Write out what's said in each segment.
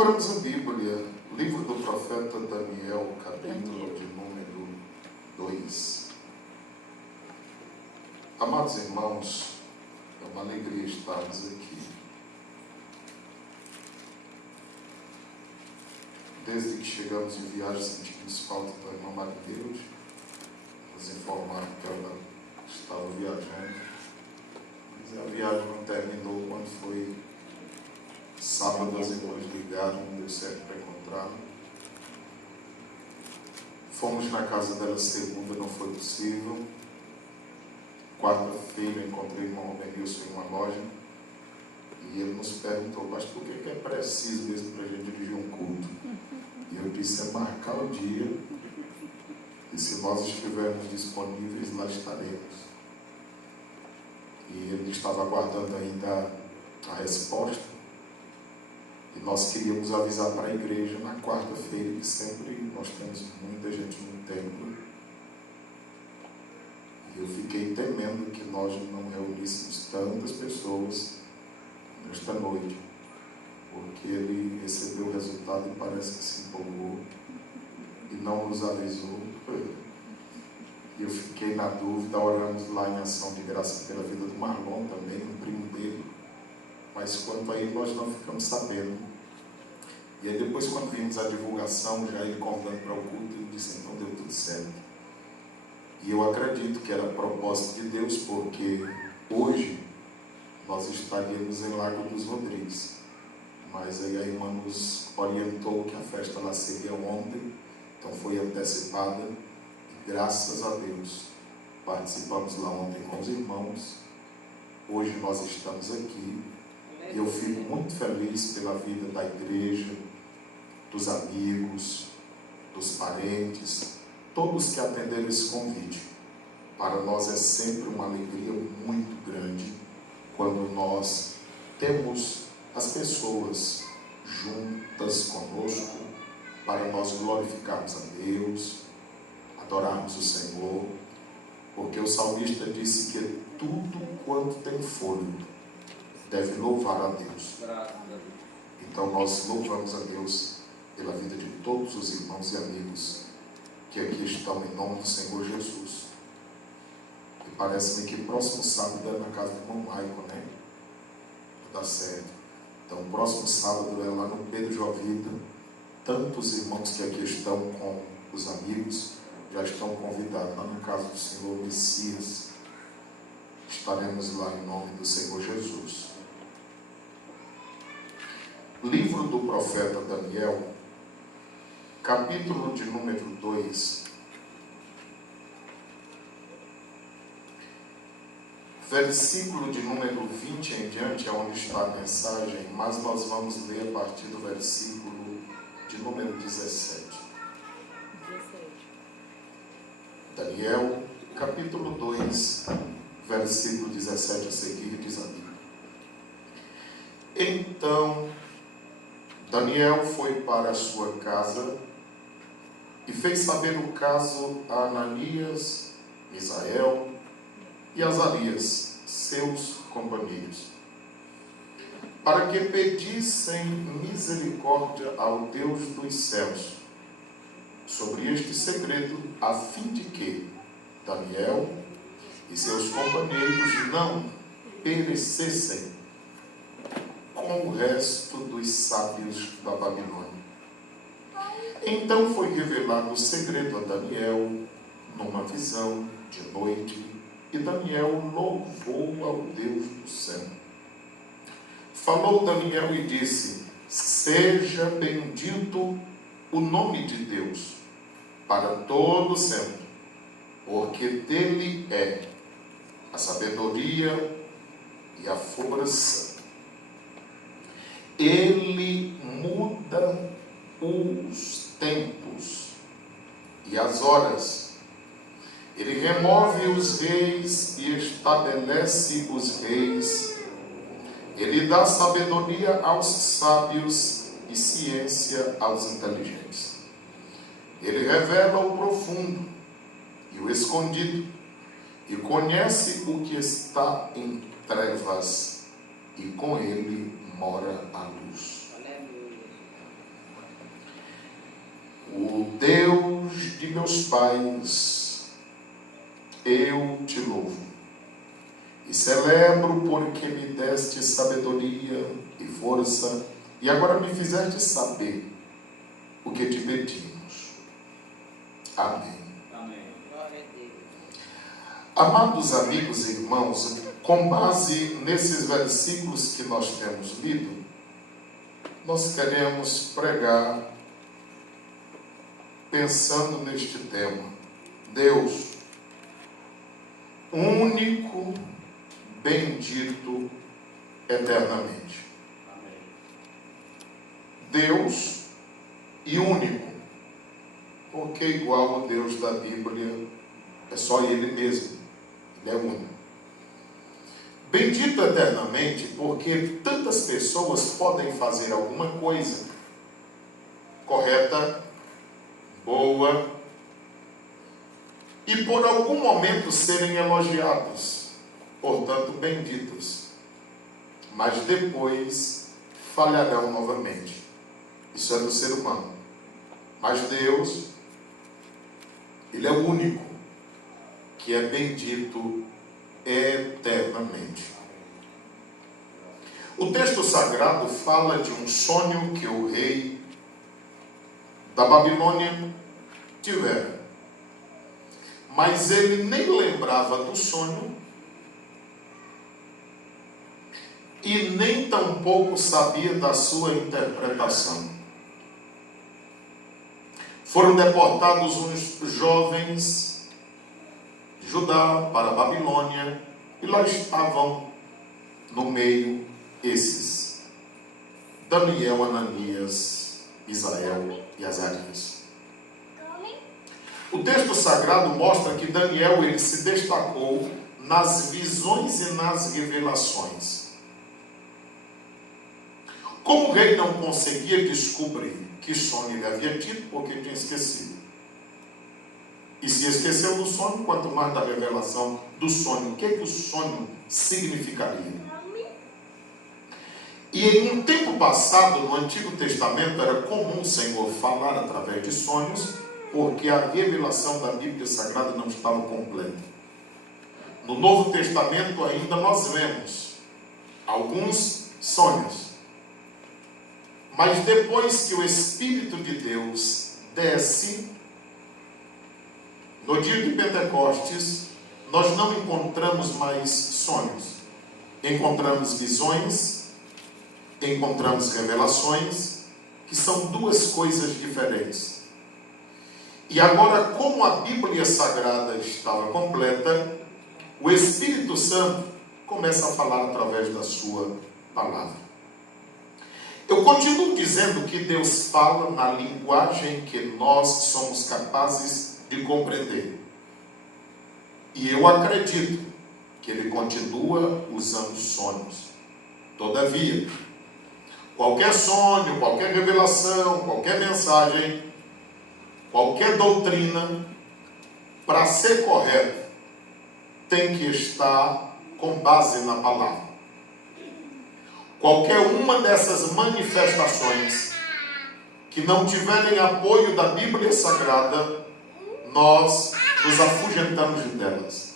Abramos a Bíblia, livro do profeta Daniel, capítulo de número 2. Amados irmãos, é uma alegria estarmos aqui. Desde que chegamos em viagem, sentimos falta da irmã Marideus. Nos informaram que ela estava viajando. Mas a viagem não terminou. Quando foi sábado, as irmãs ligaram, não deu certo para encontrá-la. Fomos na casa dela segunda, não foi possível. Quarta-feira encontrei o irmão Benilson em uma loja e ele nos perguntou: mas por que é preciso mesmo para a gente dirigir um culto? E eu disse: é marcar o dia, e se nós estivermos disponíveis, lá estaremos. E ele estava aguardando ainda a resposta, e nós queríamos avisar para a igreja na quarta-feira, que sempre nós temos muita gente no templo. Eu fiquei temendo que nós não reuníssemos tantas pessoas nesta noite, porque ele recebeu o resultado e parece que se empolgou e não nos avisou. E eu fiquei na dúvida. Oramos lá em ação de graça pela vida do Marlon também, um primo dele, mas quanto a ele nós não ficamos sabendo. E aí depois, quando vimos a divulgação, já ele convidando para o culto, ele disse: então deu tudo certo. E eu acredito que era propósito de Deus, porque hoje nós estaríamos em Lago dos Rodrigues. Mas aí a irmã nos orientou que a festa lá seria ontem, então foi antecipada. E graças a Deus participamos lá ontem com os irmãos. Hoje nós estamos aqui. E eu fico muito feliz pela vida da igreja, dos amigos, dos parentes, todos que atenderam esse convite. Para nós é sempre uma alegria muito grande quando nós temos as pessoas juntas conosco para nós glorificarmos a Deus, adorarmos o Senhor, porque o salmista disse que tudo quanto tem fôlego deve louvar a Deus. Então nós louvamos a Deus pela vida de todos os irmãos e amigos que aqui estão em nome do Senhor Jesus. E parece-me que próximo sábado é na casa do irmão Maicon, né? Dá certo. Então próximo sábado é lá no Pedro Jovita. Tantos irmãos que aqui estão com os amigos já estão convidados lá na casa do Senhor Messias. Estaremos lá em nome do Senhor Jesus. Livro do profeta Daniel, capítulo de número 2, versículo de número 20 em diante é onde está a mensagem, mas nós vamos ler a partir do versículo de número 17. Daniel, capítulo 2, versículo 17 a seguir, diz a Bíblia: Então Daniel foi para a sua casa e fez saber o caso a Ananias, Misael e Azarias, seus companheiros, para que pedissem misericórdia ao Deus dos céus sobre este segredo, a fim de que Daniel e seus companheiros não perecessem com o resto dos sábios da Babilônia. Então foi revelado o segredo a Daniel numa visão de noite, e Daniel louvou ao Deus do céu. Falou Daniel e disse: seja bendito o nome de Deus para todo sempre, porque dele é a sabedoria e a força. Ele muda os tempos e as horas. Ele remove os reis e estabelece os reis. Ele dá sabedoria aos sábios e ciência aos inteligentes. Ele revela o profundo e o escondido, e conhece o que está em trevas, e com ele mora a luz. O Deus de meus pais, eu te louvo e celebro porque me deste sabedoria e força e agora me fizeste saber o que te pedimos. Amém. Amém. Glória a Deus. Amados amigos e irmãos, com base nesses versículos que nós temos lido, nós queremos pregar pensando neste tema: Deus, único, bendito eternamente. Amém. Deus e único, porque igual ao Deus da Bíblia é só Ele mesmo, Ele é único. Bendito eternamente, porque tantas pessoas podem fazer alguma coisa correta, boa, e por algum momento serem elogiados, portanto benditos, mas depois falharão novamente. Isso é do ser humano. Mas Deus, Ele é o único que é bendito eternamente. O texto sagrado fala de um sonho que o rei da Babilônia tivera, mas ele nem lembrava do sonho e nem tampouco sabia da sua interpretação. Foram deportados uns jovens de Judá para a Babilônia e lá estavam no meio esses: Daniel, Ananias, Misael e Azarias. O texto sagrado mostra que Daniel ele se destacou nas visões e nas revelações. Como o rei não conseguia descobrir que sonho ele havia tido, porque tinha esquecido. E se esqueceu do sonho, quanto mais da revelação do sonho. O que o sonho significaria? E em um tempo passado, no Antigo Testamento, era comum o Senhor falar através de sonhos, porque a revelação da Bíblia Sagrada não estava completa. No Novo Testamento ainda nós vemos alguns sonhos. Mas depois que o Espírito de Deus desce, no dia de Pentecostes, nós não encontramos mais sonhos. Encontramos visões, encontramos revelações, que são duas coisas diferentes. E agora, como a Bíblia Sagrada estava completa, o Espírito Santo começa a falar através da sua palavra. Eu continuo dizendo que Deus fala na linguagem que nós somos capazes de compreender. E eu acredito que Ele continua usando sonhos. Todavia, qualquer sonho, qualquer revelação, qualquer mensagem, qualquer doutrina, para ser correta, tem que estar com base na palavra. Qualquer uma dessas manifestações que não tiverem apoio da Bíblia Sagrada, nós nos afugentamos delas.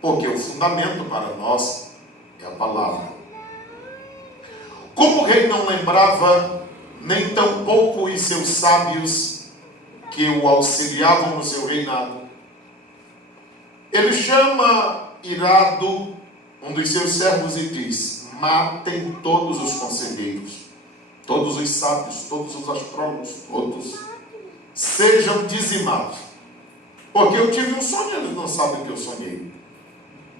Porque o fundamento para nós é a palavra. Como o rei não lembrava, nem tampouco os seus sábios que o auxiliavam no seu reinado, ele chama irado um dos seus servos e diz: matem todos os conselheiros, todos os sábios, todos os astrólogos, todos sejam dizimados. Porque eu tive um sonho, eles não sabem o que eu sonhei.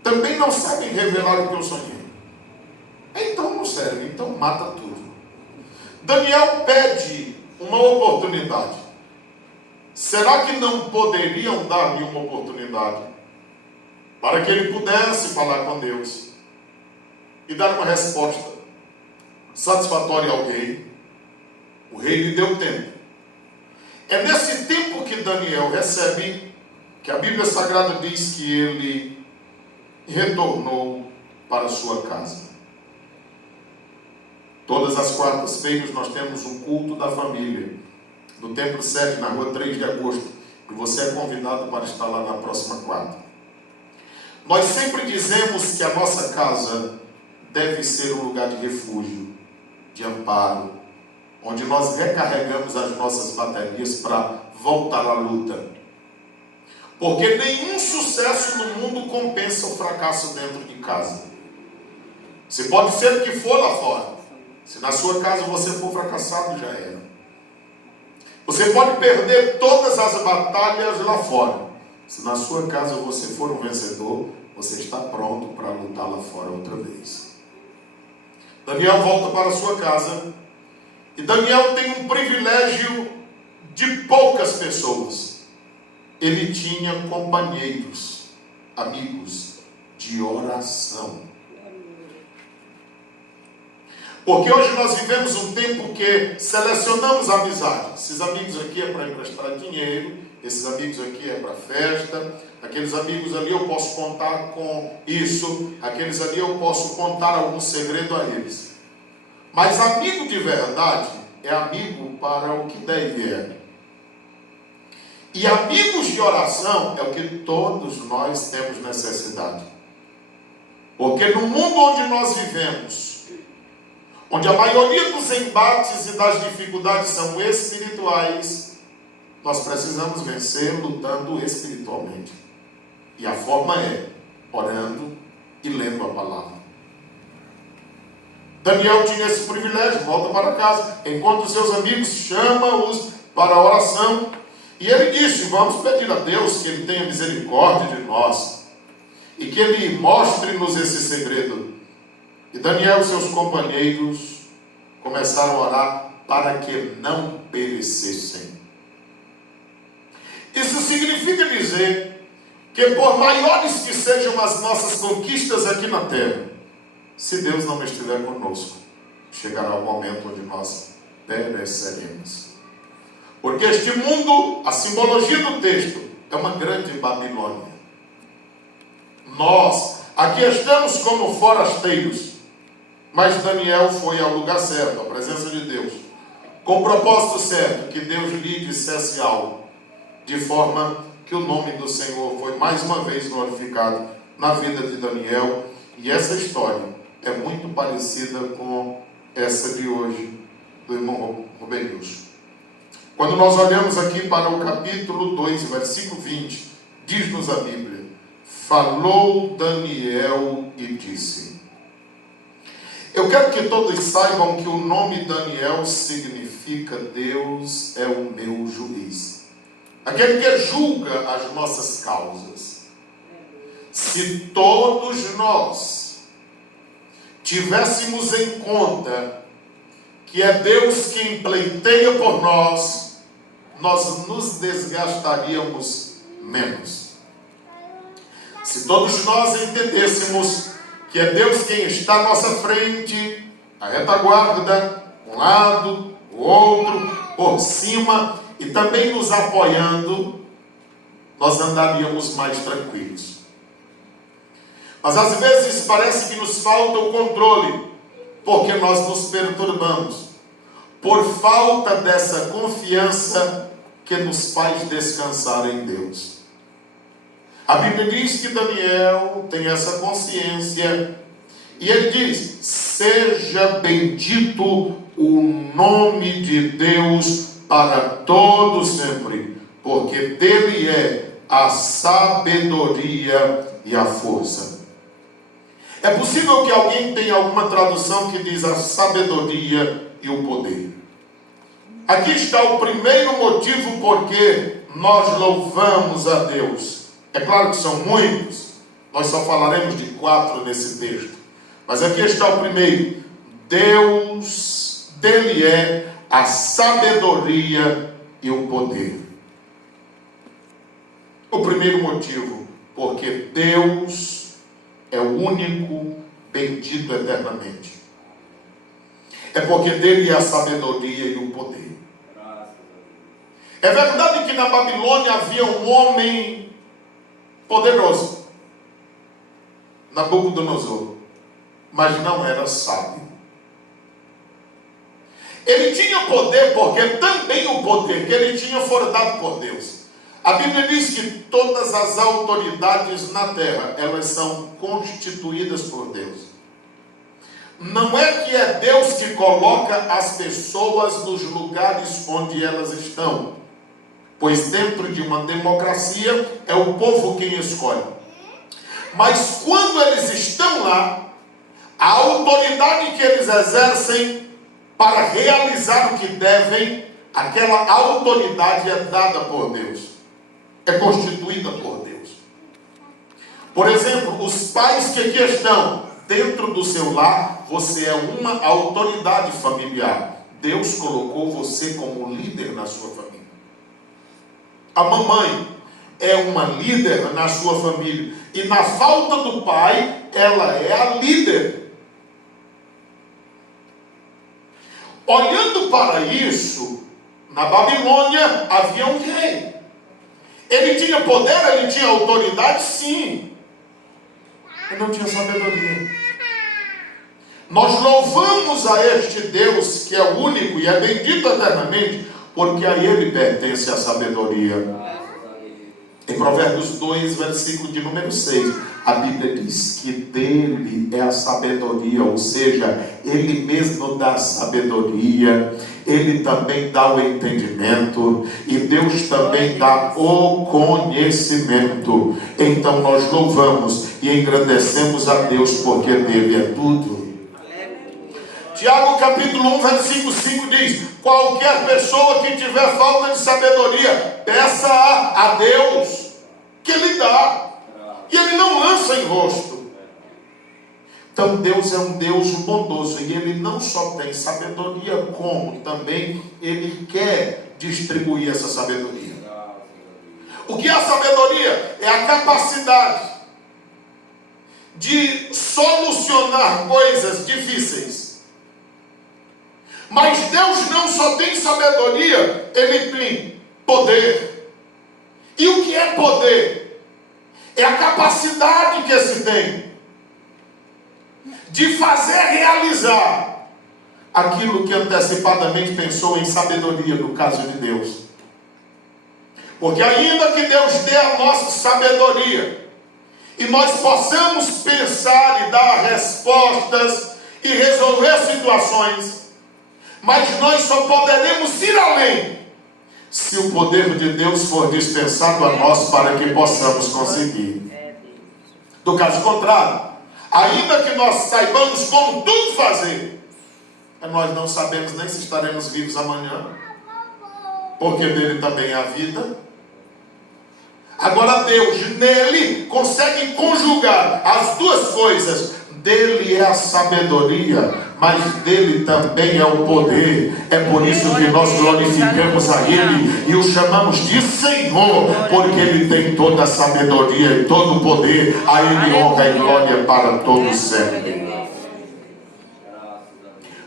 Também não sabem revelar o que eu sonhei. Então não serve, então mata tudo. Daniel pede uma oportunidade. Será que não poderiam dar-lhe uma oportunidade para que ele pudesse falar com Deus e dar uma resposta satisfatória ao rei? O rei lhe deu tempo. É nesse tempo que Daniel recebe, que a Bíblia Sagrada diz que ele retornou para sua casa. Todas as quartas-feiras nós temos um culto da família. no Templo 7, na rua 3 de agosto, e você é convidado para estar lá na próxima quarta. Nós sempre dizemos que a nossa casa deve ser um lugar de refúgio, de amparo, onde nós recarregamos as nossas baterias para voltar à luta. Porque nenhum sucesso no mundo compensa o fracasso dentro de casa. Você pode ser o que for lá fora. Se na sua casa você for fracassado, já era. Você pode perder todas as batalhas lá fora. Se na sua casa você for um vencedor, você está pronto para lutar lá fora outra vez. Daniel volta para a sua casa. E Daniel tem um privilégio de poucas pessoas. Ele tinha companheiros, amigos de oração. Porque hoje nós vivemos um tempo que selecionamos a amizade. Esses amigos aqui é para emprestar dinheiro, esses amigos aqui é para festa, aqueles amigos ali eu posso contar com isso, aqueles ali eu posso contar algum segredo a eles. Mas amigo de verdade é amigo para o que der e vier. E amigos de oração é o que todos nós temos necessidade. Porque no mundo onde nós vivemos, onde a maioria dos embates e das dificuldades são espirituais, nós precisamos vencer lutando espiritualmente. E a forma é orando e lendo a palavra. Daniel tinha esse privilégio, volta para casa, encontra os seus amigos, chama-os para a oração. E ele disse: vamos pedir a Deus que Ele tenha misericórdia de nós e que Ele mostre-nos esse segredo. E Daniel e seus companheiros começaram a orar para que não perecessem. Isso significa dizer que por maiores que sejam as nossas conquistas aqui na terra, se Deus não estiver conosco, chegará o momento onde nós pereceremos. Porque este mundo, a simbologia do texto, é uma grande Babilônia. Nós aqui estamos como forasteiros, mas Daniel foi ao lugar certo, à presença de Deus, com o propósito certo, que Deus lhe dissesse algo, de forma que o nome do Senhor foi mais uma vez glorificado na vida de Daniel. E essa história é muito parecida com essa de hoje do irmão Rubenilson. Quando nós olhamos aqui para o capítulo 2, versículo 20, diz-nos a Bíblia: falou Daniel e disse. Eu quero que todos saibam que o nome Daniel significa Deus é o meu juiz, aquele que julga as nossas causas. Se todos nós tivéssemos em conta que é Deus quem pleiteia por nós, nós nos desgastaríamos menos. Se todos nós entendêssemos que é Deus quem está à nossa frente, a retaguarda, um lado, o outro, por cima, e também nos apoiando, nós andaríamos mais tranquilos. Mas às vezes parece que nos falta o controle, porque nós nos perturbamos, por falta dessa confiança que nos faz descansar em Deus. A Bíblia diz que Daniel tem essa consciência, e ele diz: seja bendito o nome de Deus para todo sempre, porque dele é a sabedoria e a força. É possível que alguém tenha alguma tradução que diz a sabedoria e o poder. Aqui está o primeiro motivo por que nós louvamos a Deus. É claro que são muitos, nós só falaremos de 4 nesse texto. Mas aqui está o primeiro: Deus, dele é a sabedoria e o poder. O primeiro motivo, porque Deus é o único bendito eternamente. É porque dele é a sabedoria e o poder. É verdade que na Babilônia havia um homem poderoso, Nabucodonosor, mas não era sábio. Ele tinha poder porque também o poder que ele tinha foi dado por Deus. A Bíblia diz que todas as autoridades na terra, elas são constituídas por Deus. Não é que é Deus que coloca as pessoas nos lugares onde elas estão, pois dentro de uma democracia é o povo quem escolhe. Mas quando eles estão lá, a autoridade que eles exercem para realizar o que devem, aquela autoridade é dada por Deus, é constituída por Deus. Por exemplo, os pais que aqui estão dentro do seu lar, você é uma autoridade familiar. Deus colocou você como líder na sua família. A mamãe é uma líder na sua família, e na falta do pai, ela é a líder. Olhando para isso, na Babilônia havia um rei. Ele tinha poder, ele tinha autoridade, sim. Ele não tinha sabedoria. Nós louvamos a este Deus que é o único e é bendito eternamente, porque a ele pertence a sabedoria. Em Provérbios 2, versículo de número 6, a Bíblia diz que dele é a sabedoria, ou seja, ele mesmo dá a sabedoria, ele também dá o entendimento, e Deus também dá o conhecimento. Então nós louvamos e engrandecemos a Deus, porque dele é tudo. Tiago capítulo 1, versículo 5 diz: qualquer pessoa que tiver falta de sabedoria, peça a Deus, que Ele dá, e Ele não lança em rosto. Então Deus é um Deus bondoso, e Ele não só tem sabedoria, como também Ele quer distribuir essa sabedoria. O que é a sabedoria? É a capacidade de solucionar coisas difíceis. Mas Deus não só tem sabedoria, Ele tem poder. E o que é poder? É a capacidade que se tem de fazer realizar aquilo que antecipadamente pensou em sabedoria, no caso de Deus. Porque ainda que Deus dê a nossa sabedoria, e nós possamos pensar e dar respostas e resolver situações, mas nós só poderemos ir além se o poder de Deus for dispensado a nós para que possamos conseguir. Do caso contrário, ainda que nós saibamos como tudo fazer, nós não sabemos nem se estaremos vivos amanhã, porque dele também é a vida. Agora Deus, nele, consegue conjugar as duas coisas. Dele é a sabedoria, mas dele também é o poder. É por isso que nós glorificamos a Ele e o chamamos de Senhor, porque Ele tem toda a sabedoria e todo o poder. A Ele honra e glória para todos sempre.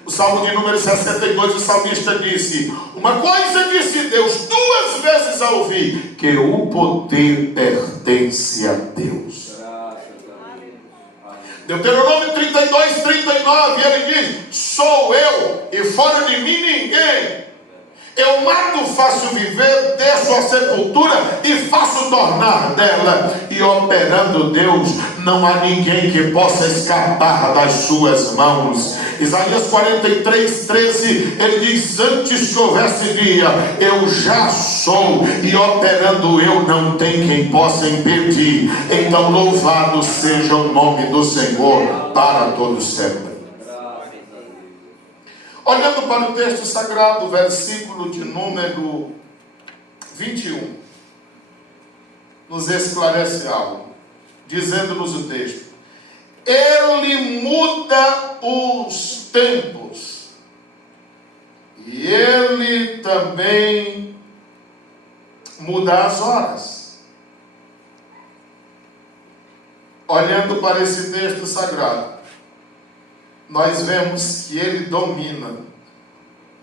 O Salmo de número 62, o salmista disse: uma coisa disse Deus, duas vezes a ouvir, que o poder pertence a Deus. Deuteronômio 32, 39, ele diz: sou eu, e fora de mim ninguém. Eu mato, faço viver, desço a sepultura e faço tornar dela. E operando Deus, não há ninguém que possa escapar das suas mãos. Isaías 43, 13, ele diz: antes que houvesse dia, eu já sou, e operando eu, não tem quem possa impedir. Então louvado seja o nome do Senhor para todo sempre. Olhando para o texto sagrado, versículo de número 21, nos esclarece algo, dizendo-nos o texto: Ele muda os tempos, e Ele também muda as horas. Olhando para esse texto sagrado, nós vemos que Ele domina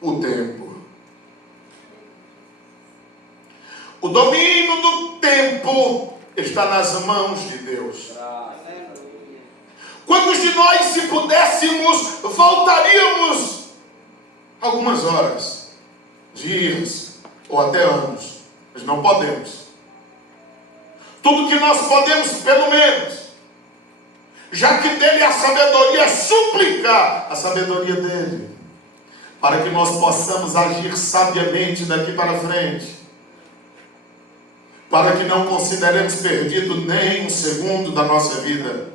o tempo. O domínio do tempo está nas mãos de Deus. Quantos de nós, se pudéssemos, voltaríamos algumas horas, dias ou até anos. Mas não podemos. Tudo que nós podemos, pelo menos, já que dele a sabedoria, é suplicar a sabedoria dele, para que nós possamos agir sabiamente daqui para frente, para que não consideremos perdido nem um segundo da nossa vida.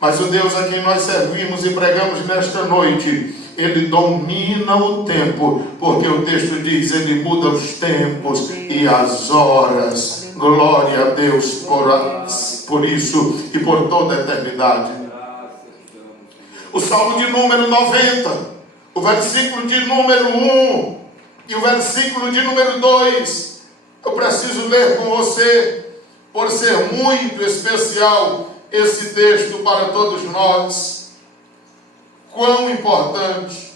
Mas o Deus a quem nós servimos e pregamos nesta noite, Ele domina o tempo, porque o texto diz, Ele muda os tempos e as horas. Glória a Deus por isso e por toda a eternidade. O Salmo de número 90, o versículo de número 1 e o versículo de número 2, eu preciso ler com você, por ser muito especial esse texto para todos nós. Quão importante,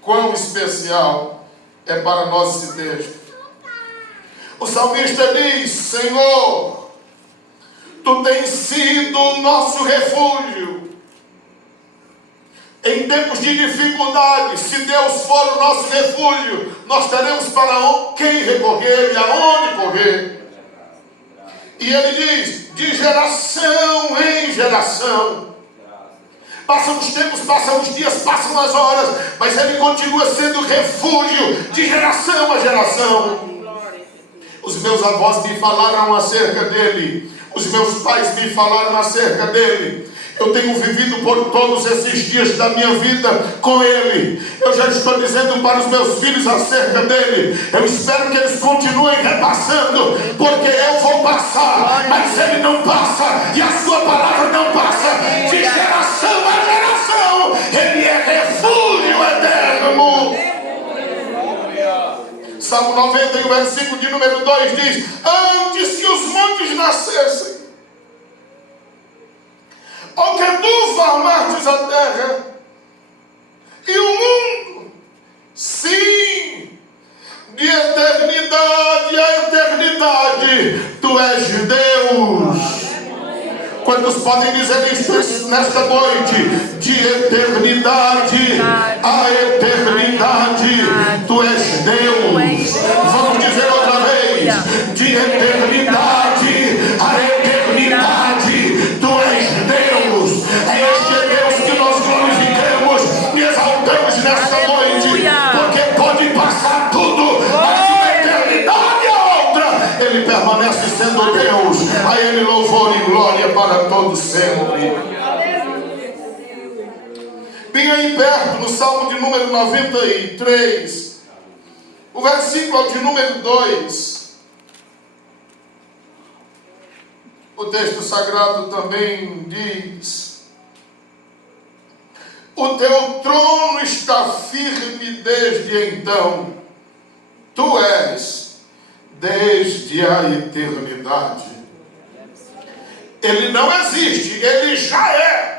quão especial é para nós esse texto. O salmista diz, Senhor, Tu tens sido o nosso refúgio. Em tempos de dificuldade, se Deus for o nosso refúgio, nós teremos para quem recorrer e aonde correr. E ele diz, de geração em geração. Passam os tempos, passam os dias, passam as horas, mas ele continua sendo refúgio de geração a geração. Os meus avós me falaram acerca dele, os meus pais me falaram acerca dele. Eu tenho vivido por todos esses dias da minha vida com ele. Eu já estou dizendo para os meus filhos acerca dele. Eu espero que eles continuem repassando, porque eu vou passar, mas ele não passa, e a sua palavra não passa. De geração a geração, ele é refúgio eterno. Salmo 90, e o versículo de número 2 diz, antes que os montes nascessem, ou que tu formastes a terra e o mundo, sim, de eternidade a eternidade, Tu és Deus. Quantos podem dizer isso nesta noite? De eternidade a eternidade, Tu és Deus. Vamos dizer outra vez, de eternidade a eternidade, Tu és Deus. É este Deus que nós glorificamos e exaltamos nesta noite, porque pode passar tudo, mas de uma eternidade a outra, Ele permanece sendo Deus. A Ele louvor e glória para todos sempre. Bem aí perto, no Salmo de número 93, o versículo de número 2, o texto sagrado também diz, o Teu trono está firme desde então, Tu és desde a eternidade. Ele não existe, Ele já é.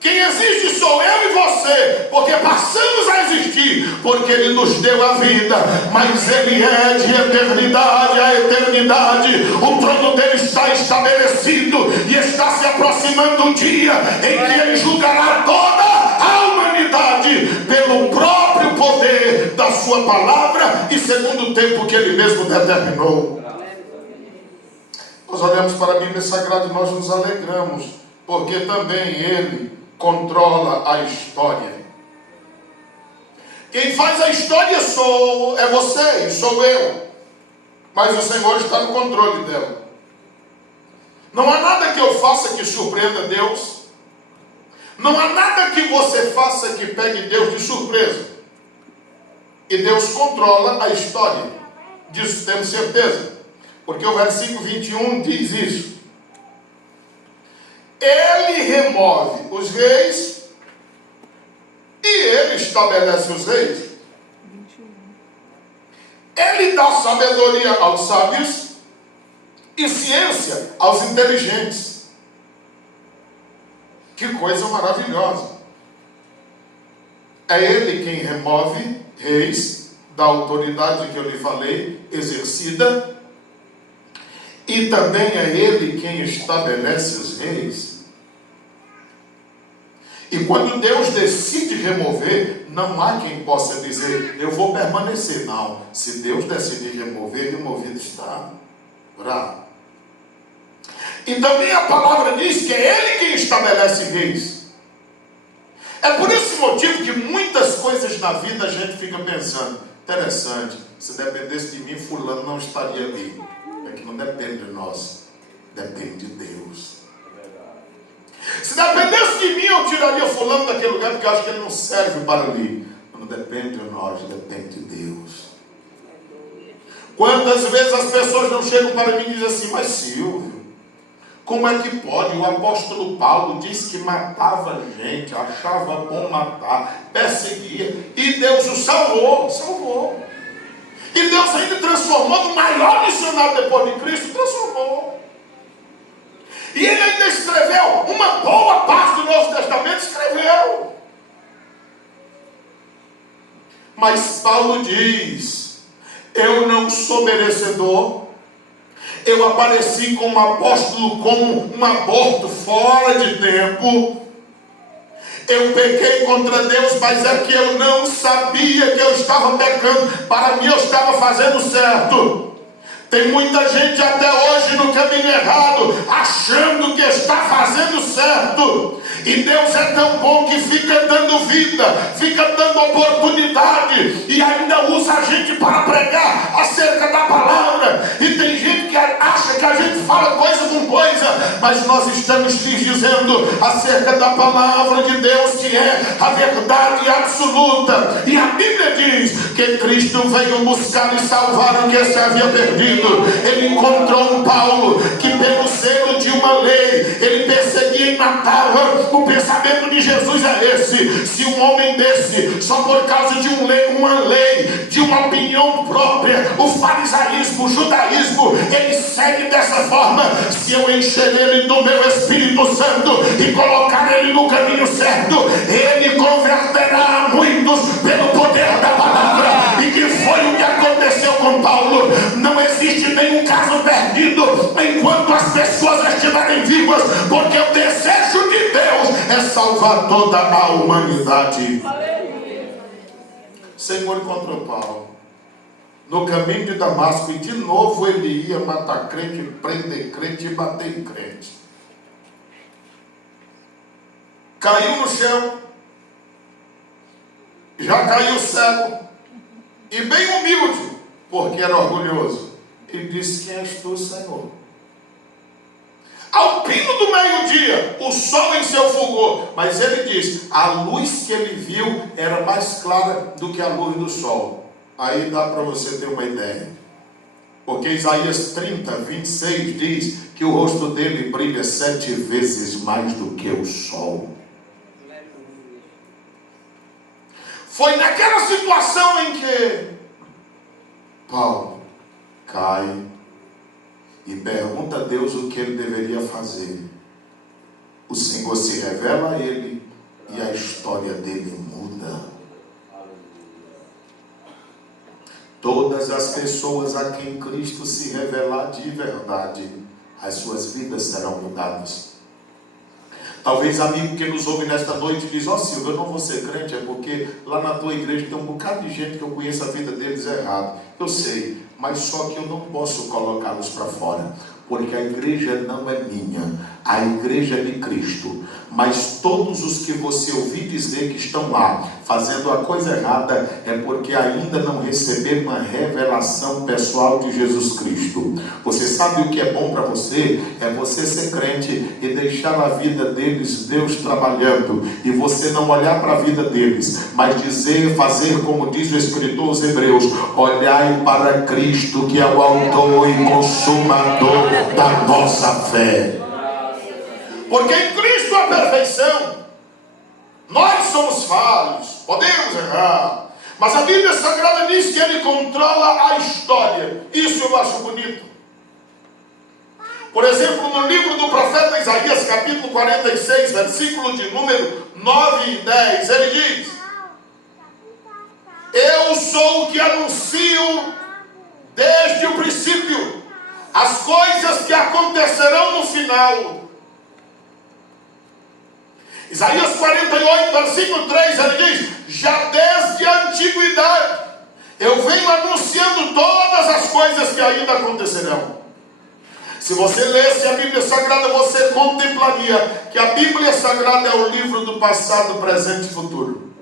Quem existe sou eu e você, porque passamos a existir, porque Ele nos deu a vida, mas Ele é de eternidade a eternidade. O trono dele está estabelecido e está se aproximando o dia em que Ele julgará toda a humanidade pelo próprio poder da sua palavra e segundo o tempo que Ele mesmo determinou. Nós olhamos para a Bíblia Sagrada e nós nos alegramos, porque também Ele controla a história. Quem faz a história é você e sou eu, mas o Senhor está no controle dela. Não há nada que eu faça que surpreenda Deus. Não há nada que você faça que pegue Deus de surpresa. E Deus controla a história. Disso temos certeza. Porque o versículo 21 diz isso. Ele remove os reis e Ele estabelece os reis. Ele dá sabedoria aos sábios e ciência aos inteligentes. Que coisa maravilhosa. É Ele quem remove reis da autoridade que eu lhe falei, exercida, e também é Ele quem estabelece os reis. E quando Deus decide remover, não há quem possa dizer, eu vou permanecer. Não, se Deus decidir remover, removido está. Bravo. E também a palavra diz que é Ele quem estabelece reis. É por esse motivo que muitas coisas na vida a gente fica pensando, interessante, se dependesse de mim, fulano não estaria ali. É que não depende de nós, depende de Deus. Se dependesse de mim, eu tiraria fulano daquele lugar, porque eu acho que ele não serve para ali. Não depende de nós, depende de Deus. Quantas vezes as pessoas não chegam para mim e dizem assim, mas Silvio, como é que pode? O apóstolo Paulo disse que matava gente, achava bom matar, perseguia, e Deus o salvou. E Deus ainda transformou no maior missionário depois de Cristo, transformou. E ele ainda escreveu, uma boa parte do Novo Testamento escreveu. Mas Paulo diz, eu não sou merecedor. Eu apareci como apóstolo, como um aborto fora de tempo. Eu pequei contra Deus, mas é que eu não sabia que eu estava pecando. Para mim eu estava fazendo certo. Tem muita gente até hoje no caminho errado, achando que está fazendo certo. E Deus é tão bom que fica dando vida, fica dando oportunidade, e ainda usa a gente para pregar acerca da palavra. E tem gente que acha que a gente fala coisa com coisa, mas nós estamos lhes dizendo acerca da palavra de Deus, que é a verdade absoluta. E a Bíblia diz que Cristo veio buscar e salvar o que se havia perdido. Ele encontrou um Paulo que, pelo zelo de uma lei, ele perseguia e matava. O pensamento de Jesus é esse: se um homem desse, só por causa de uma lei, de uma opinião própria, o farisaísmo, o judaísmo, ele segue dessa forma, se eu encher ele do meu Espírito Santo e colocar ele no caminho certo, ele converterá muitos pelo poder da palavra. E que foi o que aconteceu com Paulo. Não existe nenhum caso perdido enquanto as pessoas estiverem vivas, porque o desejo de Deus é salvar toda a humanidade. Senhor encontrou Paulo no caminho de Damasco, e de novo ele ia matar crente, prender crente e bater em crente. Caiu no chão, já caiu cego, e bem humilde, porque era orgulhoso. Ele disse, quem és tu, Senhor? Ao pino do meio-dia, o sol em seu fulgor. Mas ele diz, a luz que ele viu era mais clara do que a luz do sol. Aí dá para você ter uma ideia. Porque Isaías 30, 26 diz que o rosto dele brilha 7 vezes mais do que o sol. Foi naquela situação em que Paulo cai e pergunta a Deus o que ele deveria fazer. O Senhor se revela a ele e a história dele muda. Todas as pessoas a quem Cristo se revelar de verdade, as suas vidas serão mudadas. Talvez amigo que nos ouve nesta noite diz, Silvio, eu não vou ser crente, é porque lá na tua igreja tem um bocado de gente que eu conheço a vida deles errado. Eu sei, mas só que eu não posso colocá-los para fora, porque a igreja não é minha, a igreja é de Cristo. Mas todos os que você ouvir dizer que estão lá fazendo a coisa errada, é porque ainda não receberam uma revelação pessoal de Jesus Cristo. Você sabe o que é bom para você? É você ser crente e deixar a vida deles, Deus trabalhando, e você não olhar para a vida deles, mas dizer, fazer como diz o escritor aos Hebreus, olhai para Cristo, que é o autor e consumador da nossa fé. Porque em Cristo a perfeição, nós somos falhos, podemos errar, mas a Bíblia Sagrada diz que Ele controla a história. Isso eu acho bonito. Por exemplo, no livro do profeta Isaías, capítulo 46, versículo de número 9 e 10, ele diz, eu sou o que anuncio desde o princípio as coisas que acontecerão no final. Isaías 48, versículo 3, ele diz: já desde a antiguidade eu venho anunciando todas as coisas que ainda acontecerão. Se você lesse a Bíblia Sagrada, você contemplaria que a Bíblia Sagrada é o livro do passado, presente e futuro.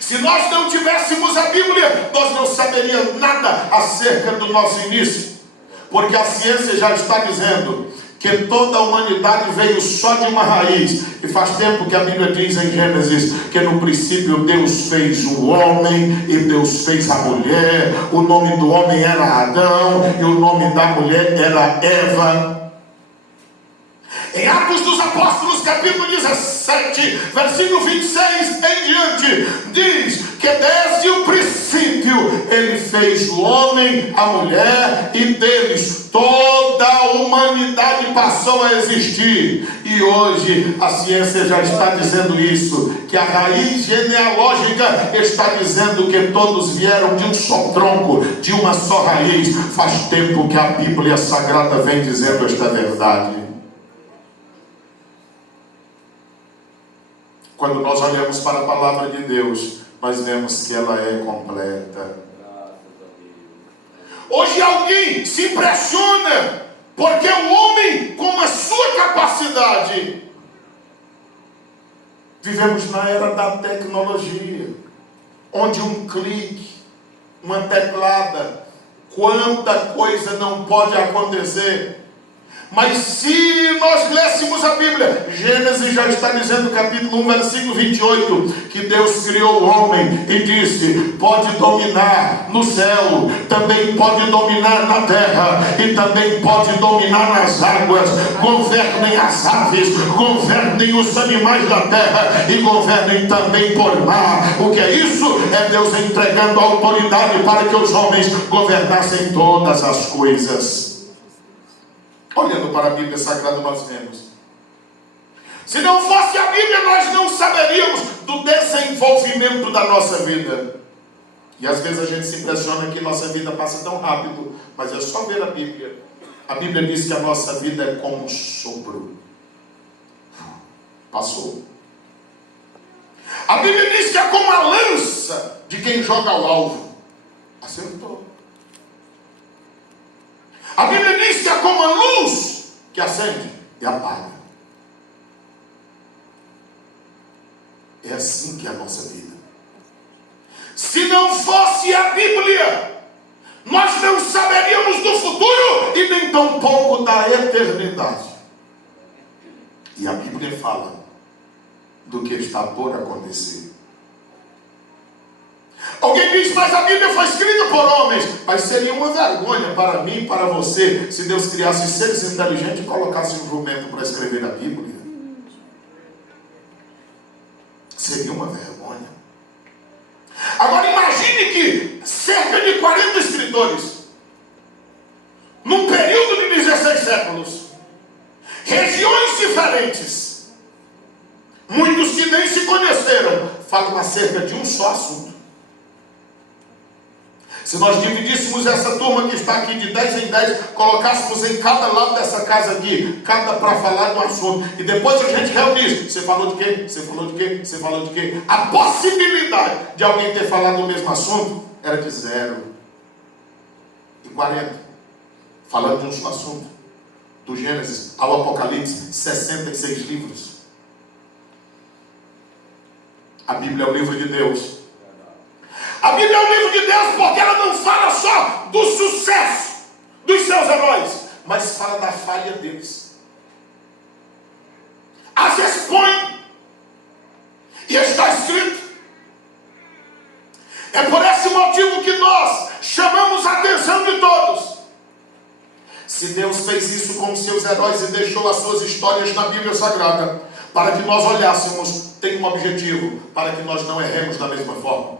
Se nós não tivéssemos a Bíblia, nós não saberíamos nada acerca do nosso início, porque a ciência já está dizendo que toda a humanidade veio só de uma raiz. E faz tempo que a Bíblia diz em Gênesis que no princípio Deus fez o homem e Deus fez a mulher. O nome do homem era Adão e o nome da mulher era Eva. Em Atos dos Apóstolos, capítulo 17, versículo 26 em diante, diz que desde o princípio Ele fez o homem, a mulher, e deles toda a humanidade passou a existir. E hoje a ciência já está dizendo isso, que a raiz genealógica está dizendo que todos vieram de um só tronco, de uma só raiz. Faz tempo que a Bíblia Sagrada vem dizendo esta verdade. Quando nós olhamos para a palavra de Deus, nós vemos que ela é completa. Hoje alguém se impressiona porque o homem, com a sua capacidade, vivemos na era da tecnologia, onde um clique, uma teclada, quanta coisa não pode acontecer. Mas se nós lêssemos a Bíblia, Gênesis já está dizendo, capítulo 1, versículo 28, que Deus criou o homem e disse: pode dominar no céu, também pode dominar na terra, e também pode dominar nas águas. Governem as aves, governem os animais da terra, e governem também por mar. O que é isso? É Deus entregando a autoridade para que os homens governassem todas as coisas. Olhando para a Bíblia Sagrada, nós vemos. Se não fosse a Bíblia, nós não saberíamos do desenvolvimento da nossa vida. E às vezes a gente se impressiona que nossa vida passa tão rápido, mas é só ver a Bíblia. A Bíblia diz que a nossa vida é como um sopro. Passou. A Bíblia diz que é como a lança de quem joga ao alvo. Acertou. A Bíblia diz que é como a luz que acende e apaga. É assim que é a nossa vida. Se não fosse a Bíblia, nós não saberíamos do futuro e nem tampouco da eternidade. E a Bíblia fala do que está por acontecer. Alguém diz: mas a Bíblia foi escrita por homens. Mas seria uma vergonha para mim e para você se Deus criasse seres inteligentes e colocasse um jumento para escrever a Bíblia. Seria uma vergonha. Agora imagine que cerca de 40 escritores, num período de 16 séculos, regiões diferentes, muitos que nem se conheceram, falam acerca de um só assunto. Se nós dividíssemos essa turma que está aqui de 10 em 10, colocássemos em cada lado dessa casa aqui, cada para falar de um assunto, e depois a gente reunisse: você falou de quê? Você falou de quê? Você falou de quê? A possibilidade de alguém ter falado o mesmo assunto era de 0 e 40, falando de um só assunto. Do Gênesis ao Apocalipse, 66 livros. A Bíblia é o livro de Deus. A Bíblia é o livro de Deus porque ela não fala só do sucesso dos seus heróis, mas fala da falha deles. As expõe. E está escrito. É por esse motivo que nós chamamos a atenção de todos. Se Deus fez isso com os seus heróis e deixou as suas histórias na Bíblia Sagrada, para que nós olhássemos, tem um objetivo: para que nós não erremos da mesma forma.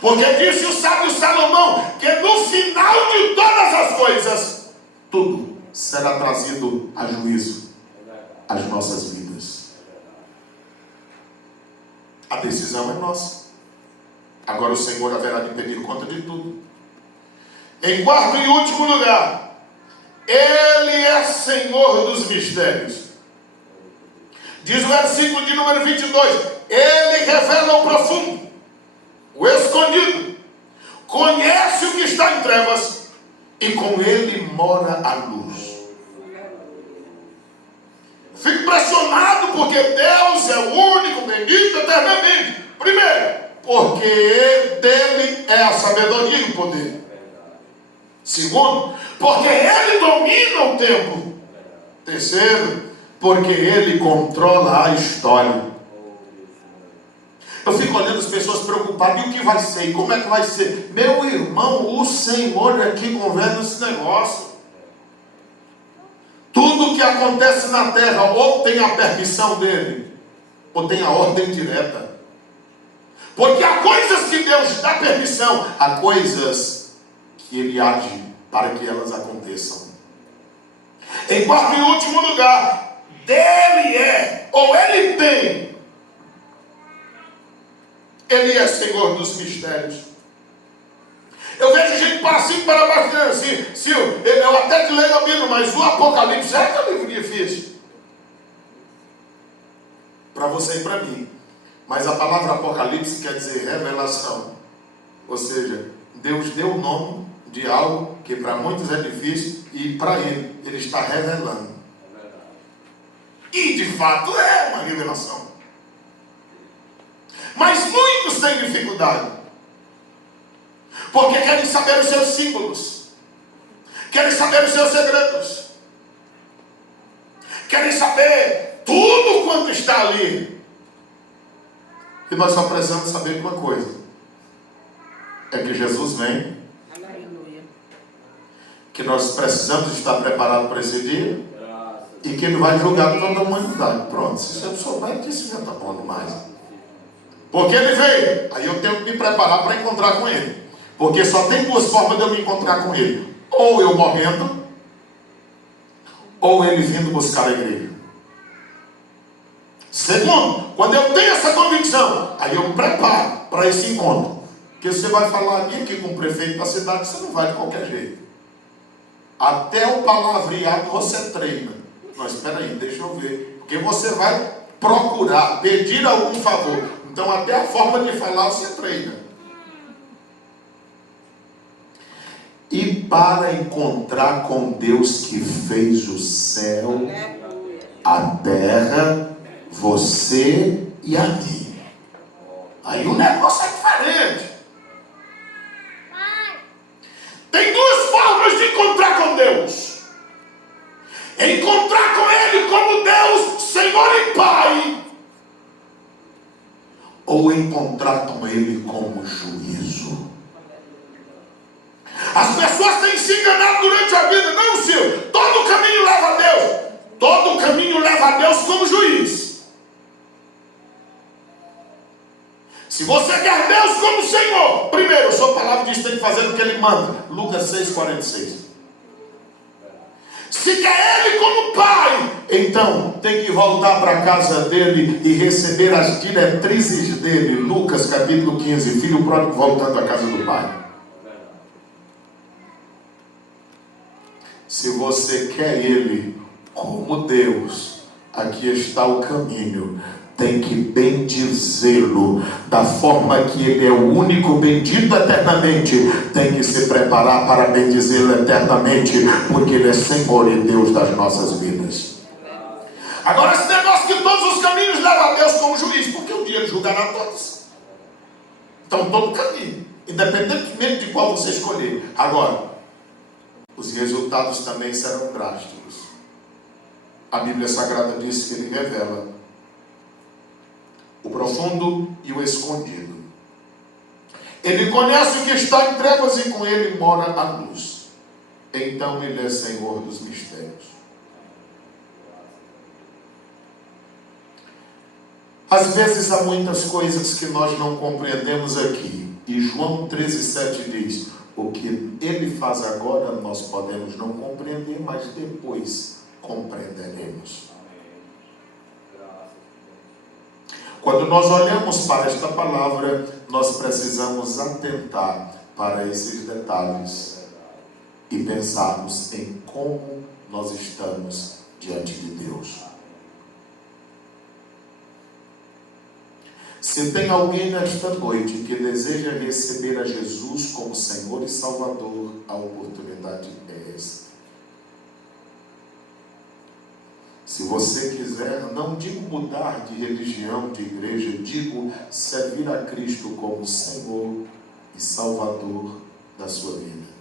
Porque disse o sábio Salomão que no final de todas as coisas, tudo será trazido a juízo, as nossas vidas. A decisão é nossa. Agora o Senhor haverá de pedir conta de tudo. Em quarto e último lugar, Ele é Senhor dos mistérios. Diz o versículo de número 22. Ele revela o profundo, o escondido. Conhece o que está em trevas e com ele mora a luz. Fico impressionado porque Deus é o único, bendito eternamente. Primeiro, porque dele é a sabedoria e o poder. Segundo, porque ele domina o tempo. Terceiro, porque ele controla a história. Eu fico olhando as pessoas preocupadas, e o que vai ser? E como é que vai ser? Meu irmão, o Senhor é que governa esse negócio. Tudo que acontece na terra, ou tem a permissão dele, ou tem a ordem direta. Porque há coisas que Deus dá permissão, há coisas que ele age para que elas aconteçam. Em quarto e último lugar, dele é, ou ele tem, ele é Senhor dos mistérios. Eu vejo gente para cima e para baixo dizendo assim, se eu até te leio a Bíblia, mas o Apocalipse é um livro difícil para você e para mim. Mas a palavra Apocalipse quer dizer revelação. Ou seja, Deus deu o nome de algo que para muitos é difícil e para ele está revelando. E de fato é uma revelação. Mas muitos têm dificuldade, porque querem saber os seus símbolos, querem saber os seus segredos, querem saber tudo quanto está ali. E nós só precisamos saber uma coisa: é que Jesus vem, que nós precisamos estar preparados para esse dia, e que ele vai julgar toda a humanidade. Pronto, se eu souber disso já está bom demais. Porque ele veio, aí eu tenho que me preparar para encontrar com ele. Porque só tem duas formas de eu me encontrar com ele: ou eu morrendo, ou ele vindo buscar a igreja. Segundo, quando eu tenho essa convicção, aí eu me preparo para esse encontro. Porque você vai falar aqui com o prefeito da cidade, você não vai de qualquer jeito. Até o palavreado você treina. Mas espera aí, deixa eu ver. Porque você vai procurar, pedir algum favor. Então até a forma de falar você treina. E para encontrar com Deus que fez o céu, a terra, você e a mim, aí o negócio é diferente. Tem duas formas de encontrar com Deus: encontrar com Ele como Deus, Senhor e Pai, ou encontrar com Ele como juízo. As pessoas têm se enganado durante a vida. Não, Silvio, todo caminho leva a Deus. Todo caminho leva a Deus como juiz. Se você quer Deus como Senhor, primeiro, a sua palavra diz que tem que fazer o que Ele manda. Lucas 6,46. Se quer Ele como Pai, então tem que voltar para a casa dele e receber as diretrizes dele. Lucas capítulo 15, filho pródigo voltando à casa do Pai. Se você quer Ele como Deus, aqui está o caminho. Tem que bendizê-lo da forma que Ele é o único bendito eternamente. Tem que se preparar para bendizê-lo eternamente, porque Ele é Senhor e Deus das nossas vidas. Agora, esse negócio que todos os caminhos levam a Deus como juiz, porque um dia Ele julgará todos. Então, todo caminho, independentemente de qual você escolher. Agora, os resultados também serão drásticos. A Bíblia Sagrada diz que Ele revela o profundo e o escondido. Ele conhece o que está em trevas e com Ele mora a luz. Então Ele é Senhor dos mistérios. Às vezes há muitas coisas que nós não compreendemos aqui. E João 13,7 diz: o que Ele faz agora nós podemos não compreender, mas depois compreenderemos. Quando nós olhamos para esta palavra, nós precisamos atentar para esses detalhes e pensarmos em como nós estamos diante de Deus. Se tem alguém nesta noite que deseja receber a Jesus como Senhor e Salvador, a oportunidade é esta. Se você quiser, não digo mudar de religião, de igreja, digo servir a Cristo como Senhor e Salvador da sua vida.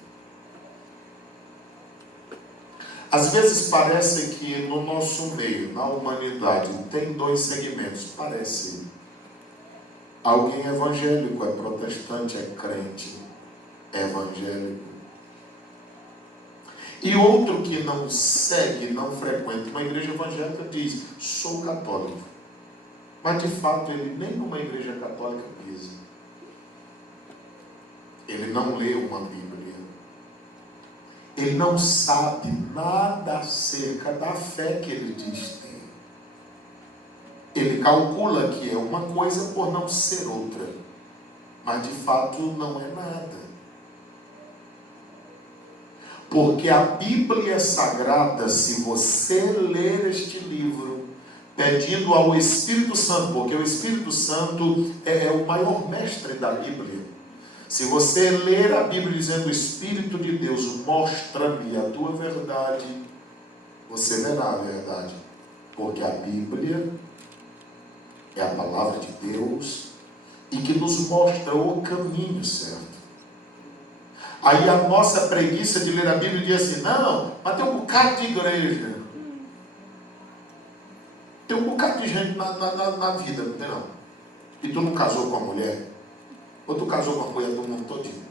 Às vezes parece que no nosso meio, na humanidade, tem dois segmentos. Parece. Alguém evangélico, é protestante, é crente, é evangélico. E outro que não segue, não frequenta uma igreja evangélica diz, sou católico. Mas de fato ele nem numa igreja católica pisa. Ele não lê uma Bíblia. Ele não sabe nada acerca da fé que ele diz ter. Ele calcula que é uma coisa por não ser outra. Mas de fato não é nada. Porque a Bíblia Sagrada, se você ler este livro, pedindo ao Espírito Santo, porque o Espírito Santo é o maior mestre da Bíblia. Se você ler a Bíblia dizendo, o Espírito de Deus, mostra-me a tua verdade, você verá a verdade. Porque a Bíblia é a palavra de Deus e que nos mostra o caminho certo. Aí a nossa preguiça de ler a Bíblia diz assim, não, mas tem um bocado de igreja. Tem um bocado de gente na vida, não tem não? E tu não casou com a mulher? Ou tu casou com a mulher do mundo todinho?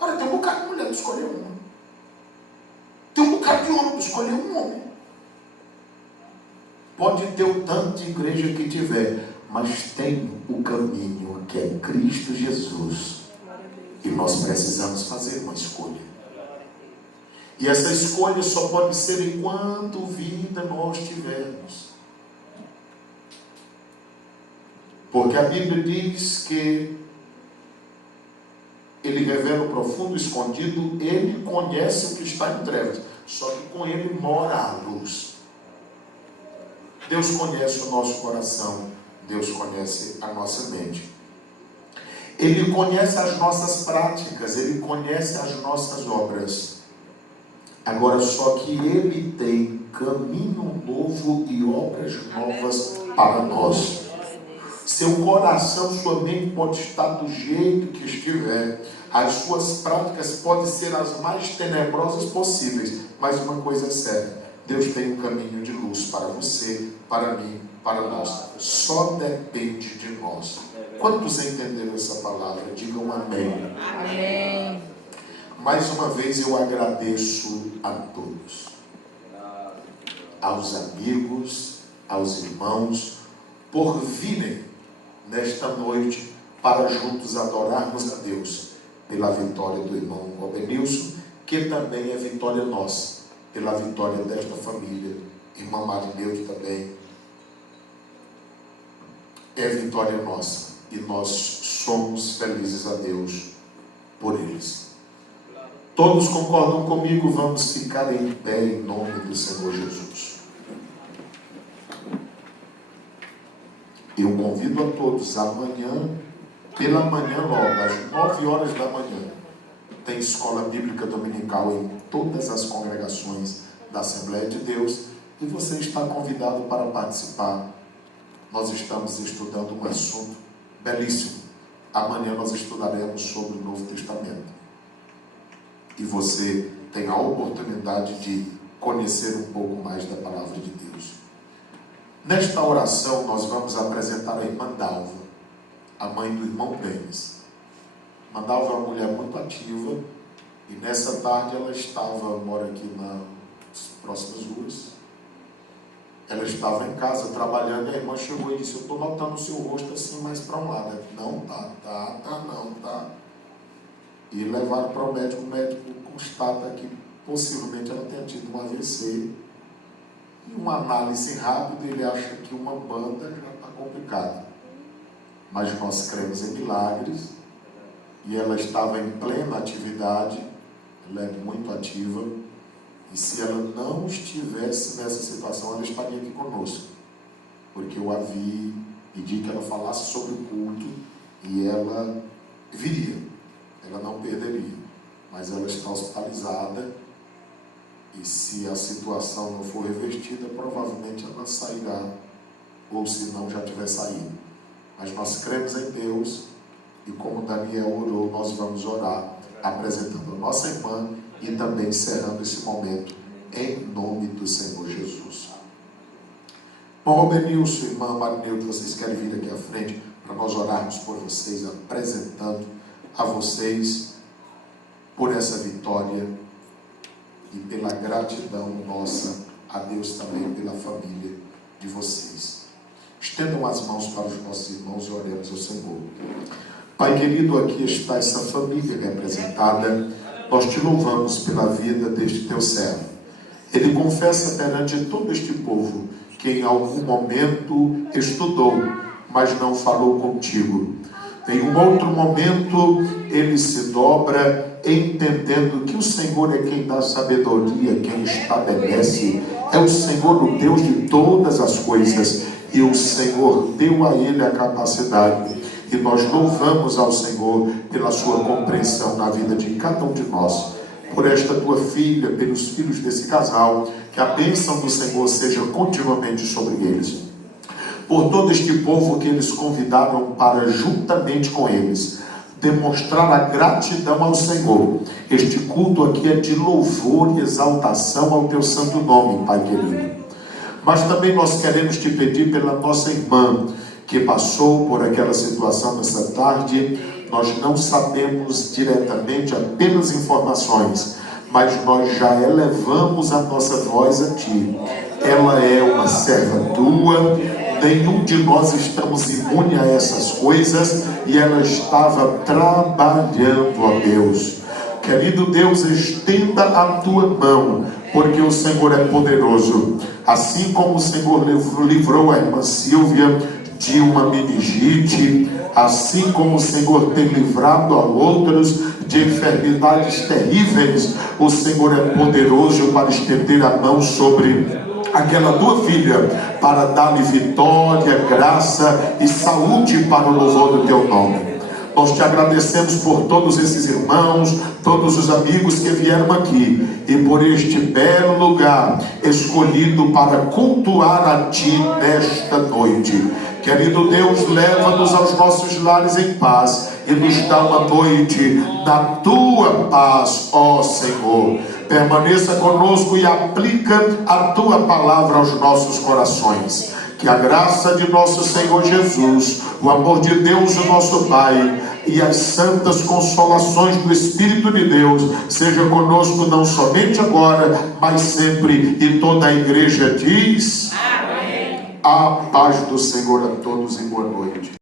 Olha, tem um bocado de mulher, tu escolheu uma. Tem um bocado de homem, tu escolheu um homem. Pode ter o tanto de igreja que tiver, mas tem o caminho que é Cristo Jesus. E nós precisamos fazer uma escolha. E essa escolha só pode ser enquanto vida nós tivermos. Porque a Bíblia diz que Ele revela o profundo escondido, Ele conhece o que está em trevas, só que com Ele mora a luz. Deus conhece o nosso coração, Deus conhece a nossa mente. Ele conhece as nossas práticas, Ele conhece as nossas obras. Agora, só que Ele tem caminho novo e obras novas para nós. Seu coração, sua mente pode estar do jeito que estiver. As suas práticas podem ser as mais tenebrosas possíveis. Mas uma coisa é certa. Deus tem um caminho de luz para você, para mim, para nós. Só depende de nós. Quantos entenderam essa palavra? Digam amém. Amém. Mais uma vez eu agradeço a todos. Aos amigos, aos irmãos, por virem nesta noite para juntos adorarmos a Deus pela vitória do irmão Robenilson, que também é vitória nossa, pela vitória desta família. Irmã Marineude também é vitória nossa. E nós somos felizes a Deus por eles. Todos concordam comigo? Vamos ficar em pé em nome do Senhor Jesus. Eu convido a todos, amanhã, pela manhã logo, às 9 horas da manhã, tem escola bíblica dominical em todas as congregações da Assembleia de Deus e você está convidado para participar. Nós estamos estudando um assunto belíssimo. Amanhã nós estudaremos sobre o Novo Testamento. E você tem a oportunidade de conhecer um pouco mais da palavra de Deus. Nesta oração nós vamos apresentar a irmã Dalva, a mãe do irmão Denis. A irmã Dalva é uma mulher muito ativa e nessa tarde ela mora aqui nas próximas ruas. Ela estava em casa trabalhando e a irmã chegou e disse, eu estou notando o seu rosto assim mais para um lado. Não, tá. E levaram para o médico constata que possivelmente ela tenha tido um AVC. E uma análise rápida, ele acha que uma banda já está complicada. Mas nós cremos em milagres e ela estava em plena atividade, ela é muito ativa. E se ela não estivesse nessa situação, ela estaria aqui conosco. Porque eu a vi e pedi que ela falasse sobre o culto e ela viria, ela não perderia, mas ela está hospitalizada e se a situação não for revertida, provavelmente ela sairá, ou se não já tiver saído. Mas nós cremos em Deus e como Daniel orou, nós vamos orar apresentando a nossa irmã e também encerrando esse momento em nome do Senhor Jesus. Bom, Robenilson, irmã Marineudo, vocês querem vir aqui à frente para nós orarmos por vocês, apresentando a vocês por essa vitória e pela gratidão nossa a Deus também pela família de vocês. Estendam as mãos para os nossos irmãos e oremos ao Senhor. Pai querido, aqui está essa família representada. Nós te louvamos pela vida deste teu servo. Ele confessa perante todo este povo que em algum momento estudou, mas não falou contigo. Em um outro momento, ele se dobra entendendo que o Senhor é quem dá sabedoria, quem estabelece. É o Senhor o Deus de todas as coisas. E o Senhor deu a ele a capacidade. E nós louvamos ao Senhor pela sua compreensão na vida de cada um de nós. Por esta tua filha, pelos filhos desse casal, que a bênção do Senhor seja continuamente sobre eles. Por todo este povo que eles convidaram para, juntamente com eles, demonstrar a gratidão ao Senhor. Este culto aqui é de louvor e exaltação ao teu santo nome, Pai querido. Mas também nós queremos te pedir pela nossa irmã, que passou por aquela situação nessa tarde. Nós não sabemos diretamente apenas informações, mas nós já elevamos a nossa voz a ti. Ela é uma serva tua, nenhum de nós estamos imune a essas coisas, e ela estava trabalhando, ó Deus. Querido Deus, estenda a tua mão, porque o Senhor é poderoso. Assim como o Senhor livrou a irmã Silvia de uma meningite, assim como o Senhor tem livrado a outros de enfermidades terríveis, o Senhor é poderoso para estender a mão sobre aquela tua filha, para dar-lhe vitória, graça e saúde para o louvor do teu nome. Nós te agradecemos por todos esses irmãos, todos os amigos que vieram aqui, e por este belo lugar escolhido para cultuar a ti nesta noite. Querido Deus, leva-nos aos nossos lares em paz e nos dá uma noite na tua paz, ó Senhor. Permaneça conosco e aplica a tua palavra aos nossos corações. Que a graça de nosso Senhor Jesus, o amor de Deus, o nosso Pai, e as santas consolações do Espírito de Deus seja conosco não somente agora, mas sempre. E toda a igreja diz: Amém. A paz do Senhor a todos e boa noite.